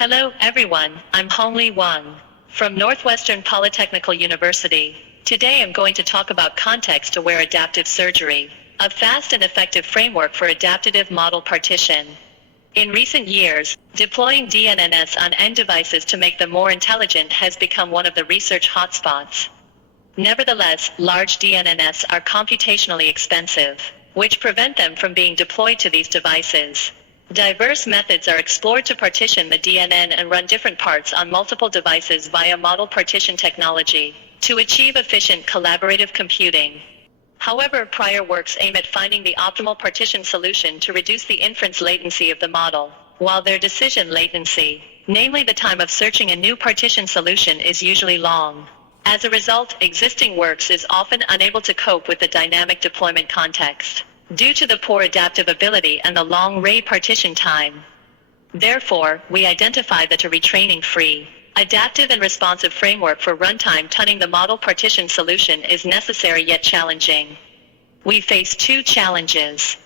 Hello, everyone. I'm Hongli Wang from Northwestern Polytechnical University. Today I'm going to talk about context-aware adaptive surgery, a fast and effective framework for adaptative model partition. In recent years, deploying DNNs on end devices to make them more intelligent has become one of the research hotspots. Nevertheless, large DNNs are computationally expensive, which prevent them from being deployed to these devices. Diverse methods are explored to partition the DNN and run different parts on multiple devices via model partition technology to achieve efficient collaborative computing. However, prior works aim at finding the optimal partition solution to reduce the inference latency of the model, while their decision latency, namely the time of searching a new partition solution, is usually long. As a result, existing works is often unable to cope with the dynamic deployment context, due to the poor adaptive ability and the long ray partition time. Therefore, we identify that a retraining-free, adaptive and responsive framework for runtime tuning the model partition solution is necessary yet challenging. We face two challenges.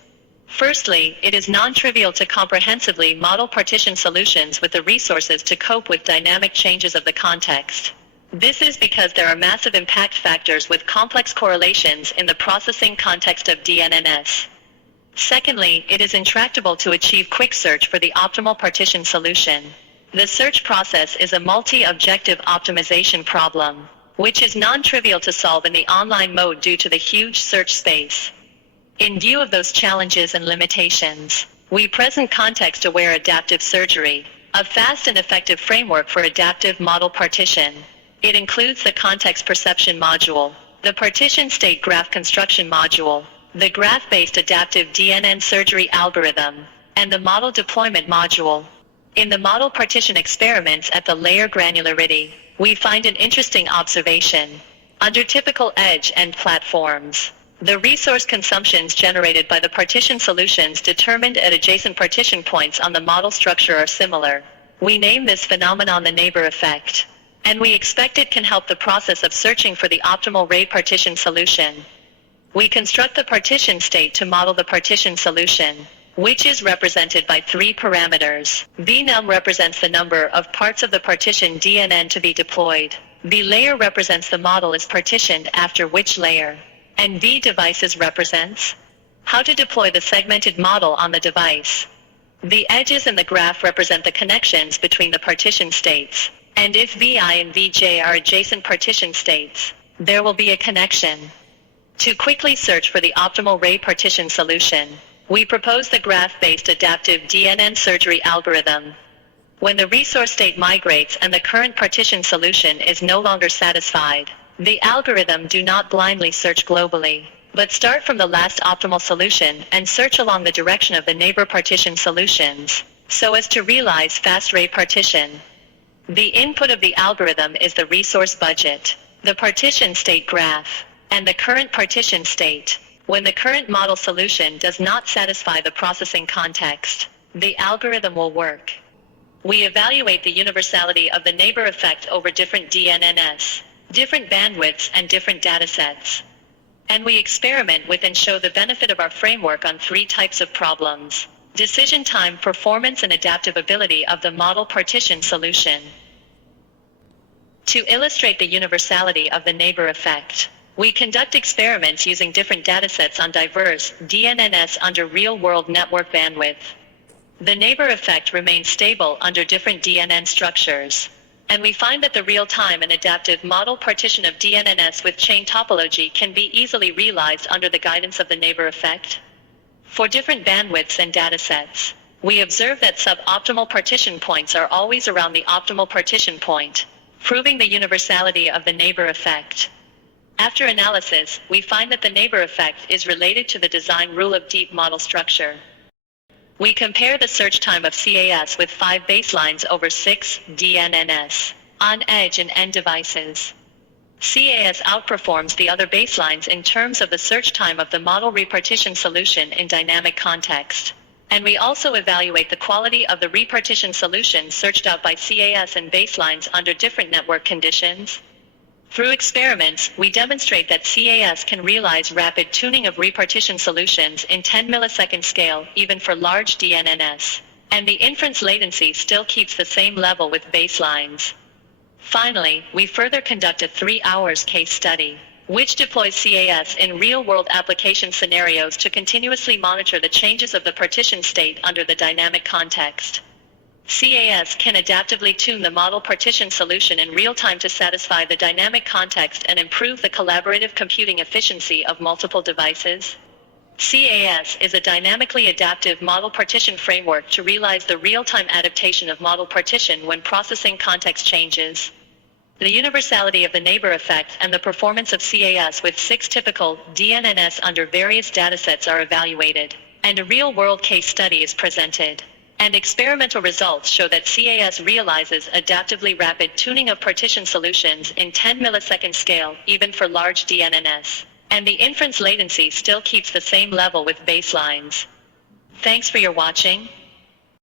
Firstly, it is non-trivial to comprehensively model partition solutions with the resources to cope with dynamic changes of the context. This is because there are massive impact factors with complex correlations in the processing context of DNNs. Secondly, it is intractable to achieve quick search for the optimal partition solution. The search process is a multi-objective optimization problem, which is non-trivial to solve in the online mode due to the huge search space. In view of those challenges and limitations, we present context-aware adaptive surgery, a fast and effective framework for adaptive model partition. It includes the context perception module, the partition state graph construction module, the graph-based adaptive DNN surgery algorithm, and the model deployment module. In the model partition experiments at the layer granularity, we find an interesting observation. Under typical edge and platforms, the resource consumptions generated by the partition solutions determined at adjacent partition points on the model structure are similar. We name this phenomenon the neighbor effect, and we expect it can help the process of searching for the optimal ray partition solution. We construct the partition state to model the partition solution, which is represented by three parameters. VNum represents the number of parts of the partition DNN to be deployed. V layer represents the model is partitioned after which layer. And V devices represents how to deploy the segmented model on the device. The edges in the graph represent the connections between the partition states. And if VI and VJ are adjacent partition states, there will be a connection. To quickly search for the optimal ray partition solution, we propose the graph-based adaptive DNN surgery algorithm. When the resource state migrates and the current partition solution is no longer satisfied, the algorithm do not blindly search globally, but start from the last optimal solution and search along the direction of the neighbor partition solutions, so as to realize fast ray partition. The input of the algorithm is the resource budget, the partition state graph, and the current partition state. When the current model solution does not satisfy the processing context, the algorithm will work. We evaluate the universality of the neighbor effect over different DNNs, different bandwidths and different datasets. And we experiment with and show the benefit of our framework on three types of problems: decision time, performance, and adaptive ability of the model partition solution. To illustrate the universality of the neighbor effect, we conduct experiments using different datasets on diverse DNNs under real-world network bandwidth. The neighbor effect remains stable under different DNN structures, and we find that the real-time and adaptive model partition of DNNs with chain topology can be easily realized under the guidance of the neighbor effect. For different bandwidths and datasets, we observe that suboptimal partition points are always around the optimal partition point, proving the universality of the neighbor effect. After analysis, we find that the neighbor effect is related to the design rule of deep model structure. We compare the search time of CAS with 5 baselines over 6 DNNs on edge and end devices. CAS outperforms the other baselines in terms of the search time of the model repartition solution in dynamic context. And we also evaluate the quality of the repartition solution searched out by CAS and baselines under different network conditions. Through experiments, we demonstrate that CAS can realize rapid tuning of repartition solutions in 10 millisecond scale, even for large DNNs. and the inference latency still keeps the same level with baselines. Finally, we further conduct a 3-hour case study, which deploys CAS in real-world application scenarios to continuously monitor the changes of the partition state under the dynamic context. CAS can adaptively tune the model partition solution in real time to satisfy the dynamic context and improve the collaborative computing efficiency of multiple devices. CAS is a dynamically adaptive model partition framework to realize the real-time adaptation of model partition when processing context changes. The universality of the neighbor effect and the performance of CAS with 6 typical DNNS under various datasets are evaluated, and a real-world case study is presented. And experimental results show that CAS realizes adaptively rapid tuning of partition solutions in 10 millisecond scale, even for large DNNS. And the inference latency still keeps the same level with baselines. Thanks for your watching.